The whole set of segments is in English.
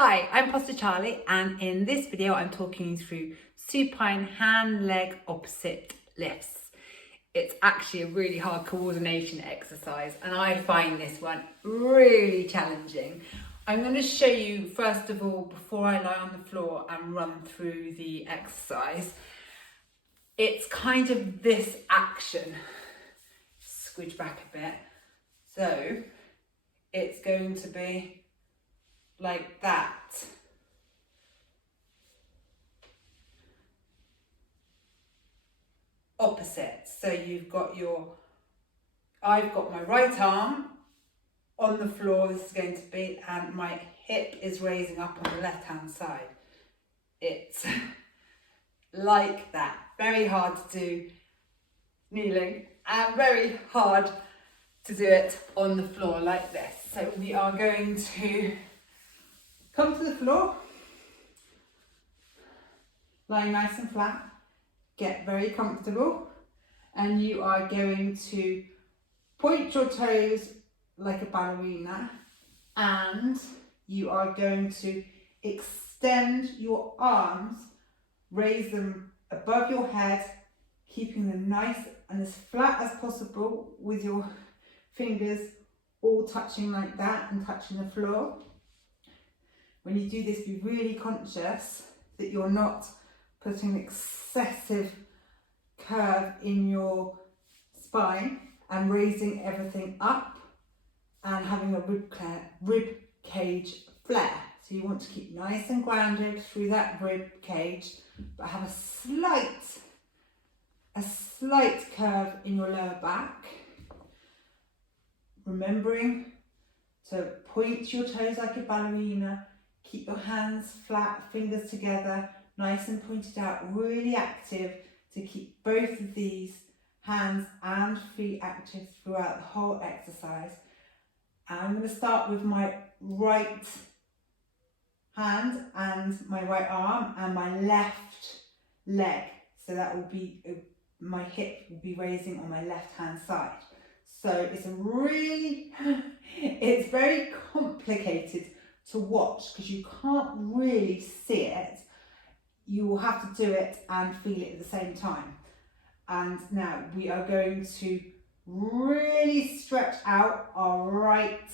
Hi, I'm Pastor Charlie, and in this video I'm talking you through supine hand-leg opposite lifts. It's actually a really hard coordination exercise and I find this one really challenging. I'm going to show you first of all, before I lie on the floor and run through the exercise, it's kind of this action. Squidge back a bit. So it's going to be like that. Opposite. So I've got my right arm on the floor, this is going to be, and my hip is raising up on the left hand side. It's like that. Very hard to do kneeling and very hard to do it on the floor like this. So we are going to come to the floor, lying nice and flat, get very comfortable, and you are going to point your toes like a ballerina, and you are going to extend your arms, raise them above your head, keeping them nice and as flat as possible with your fingers all touching like that and touching the floor. When you do this, be really conscious that you're not putting excessive curve in your spine and raising everything up and having a rib cage flare. So you want to keep nice and grounded through that rib cage, but have a slight curve in your lower back. Remembering to point your toes like a ballerina, keep your hands flat, fingers together, nice and pointed out, really active to keep both of these hands and feet active throughout the whole exercise. And I'm going to start with my right hand and my right arm and my left leg. So that will be, my hip will be raising on my left hand side. So it's very complicated to watch because you can't really see it. You will have to do it and feel it at the same time. And now we are going to really stretch out our right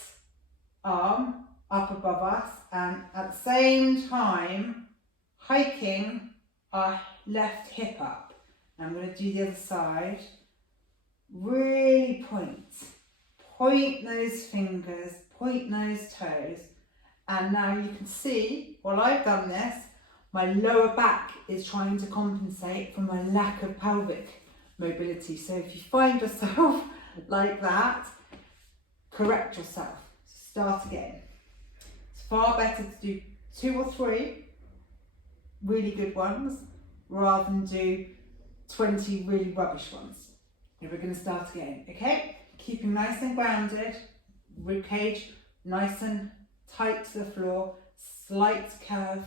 arm up above us and at the same time hiking our left hip up. I'm going to do the other side. Really point those fingers, point those toes, and now you can see while I've done this, my lower back is trying to compensate for my lack of pelvic mobility. So if you find yourself like that, correct yourself, start again. It's far better to do 2 or 3 really good ones rather than do 20 really rubbish ones. And we're going to start again, okay? Keeping nice and grounded, rib cage nice and tight to the floor, slight curve,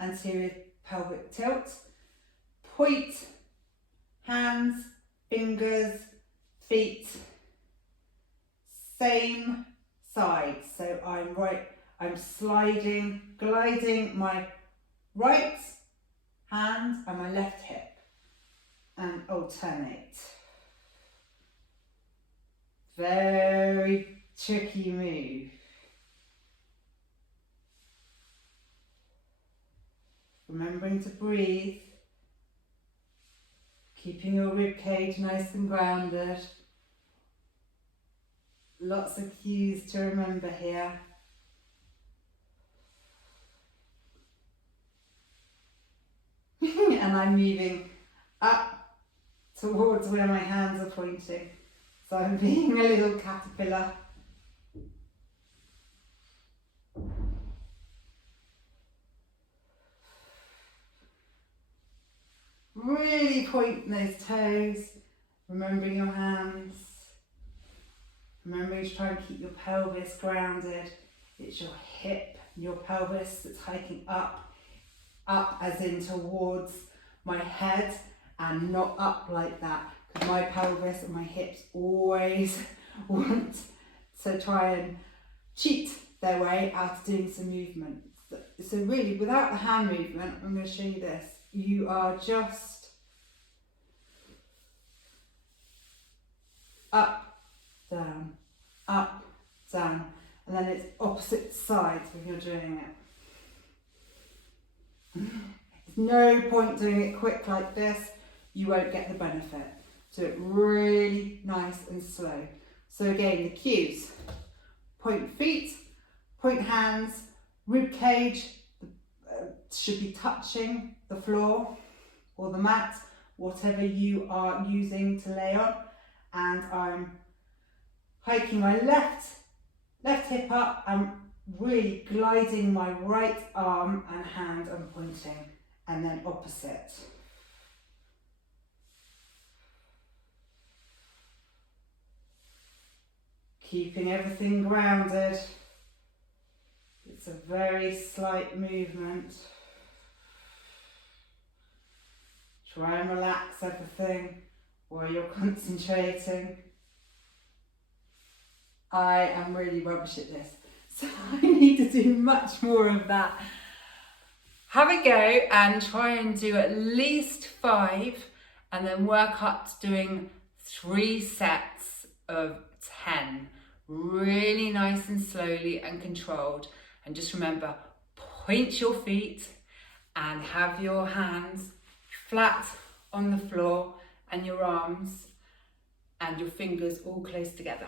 anterior pelvic tilt. Point, hands, fingers, feet, same side. So I'm gliding my right hand and my left hip and alternate. Very tricky move. Remembering to breathe, keeping your rib cage nice and grounded. Lots of cues to remember here. And I'm moving up towards where my hands are pointing. So I'm being a little caterpillar. Really point those toes, remembering your hands, remembering to try and keep your pelvis grounded. It's your hip and your pelvis that's hiking up as in towards my head and not up like that, because my pelvis and my hips always want to try and cheat their way out of doing some movements that So really, without the hand movement, I'm going to show you this. You are just up, down, up, down, and then it's opposite sides when you're doing it. There's no point doing it quick like this. You won't get the benefit. Do it really nice and slow. So again, the cues: point feet, point hands, rib cage should be touching the floor or the mat, whatever you are using to lay on. And I'm hiking my left hip up. I'm really gliding my right arm and hand and pointing, and then opposite. Keeping everything grounded. It's a very slight movement. Try and relax everything while you're concentrating. I am really rubbish at this, so I need to do much more of that. Have a go and try and do at least 5, and then work up to doing 3 sets of 10. Really nice and slowly and controlled. And just remember, point your feet and have your hands flat on the floor and your arms and your fingers all close together.